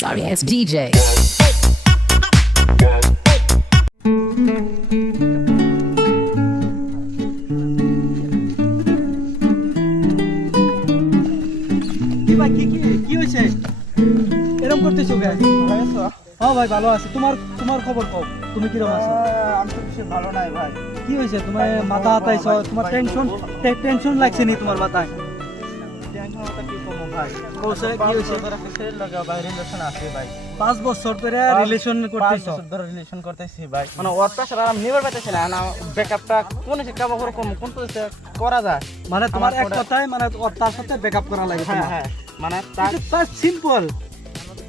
Sorry ass DJ. কি হয়েছে এরকম করতেছো কে? হ্যাঁ ভাই ভালো আছি। তোমার খবর কও, তুমি কিরকম আছো? আমি তো বেশি ভালো নাই ভাই। কি হয়েছে তোমার? মাথা হাতাইছো? তোমার টেনশন লাগছে নি তোমার মাথায়? টেনশন হতে কি কমো ভাই? কোসে কি হয়েছে? ফের লাগা ভাই, রিলেশন আছে ভাই। 5 বছর ধরে রিলেশন করতেছো? 5 বছর ধরে রিলেশন করতেছি ভাই। মানে ওর প্রেসার আর নিবার পাইতেছে না ব্যাকআপটা কোন সে কাবা করে কোন পদ্ধতিতে করা যায়। মানে তোমার এক কথায় মানে ওর তার সাথে ব্রেকআপ করা লাগে হ্যাঁ তোমার? হ্যাঁ, মানে তার তার সিম্পল।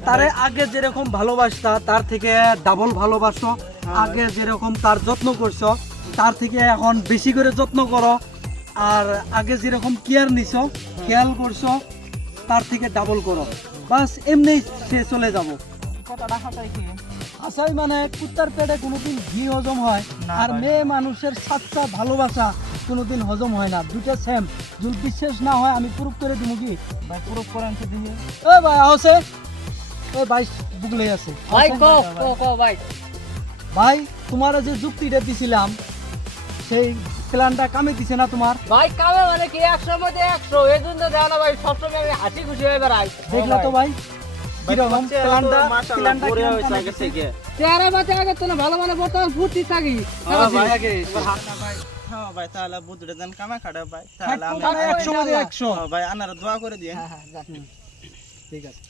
তারে আগে যেরকম ভালোবাসতা তার থেকে ডাবল ভালোবাসো। আগে যেরকম তার যত্ন করছো তার থেকে এখন বেশি করে যত্ন করো। আর আগে যেরকম কেয়ার নিছো, খেয়াল করছো, তার থেকে ডাবল করো। বাস এমনি সে চলে যাবো। কথাটা হাতাই কি? আসাই মানে কুত্তার পেটে কোনোদিন ঘি হজম হয় না আর ভাই। মেয়ে মানুষের সাচ্চা ভালোবাসা কোনোদিন হজম হয় না। দুটো সেম। যদি বিশ্বাস না হয় আমি প্রুফ করে দিব কি? ভাই পুরো করেন তো দিহি। ও ভাই আছে, ওই ভাই বুকলে আছে। ভাই কো ভাই। ভাই তোমার যে যুক্তিটা দিছিলাম সেই প্ল্যানটা কামে দিছে না তোমার? ভাই কামে মানে কি 100 মধ্যে 100 এই জন্য দেও না ভাই, সবসময় আমি হাসি খুশি হয়ে বেড়াই। দেখলা তো ভাই কিরকম প্ল্যানটা? মাশাআল্লাহ পরে হইছে আগে থেকে। চেহারা বাতে আগে তো না ভালো মানে বোতল ফুটি থাকি। হ্যাঁ ভাই। আগে হ্যাঁ ভাই, তাহলে বুঝড়ে দেন কামে খাড়া ভাই। তাহলে আমি 100 মধ্যে 100। ভাই আনারা দোয়া করে দিয়ে। হ্যাঁ হ্যাঁ, ঠিক আছে।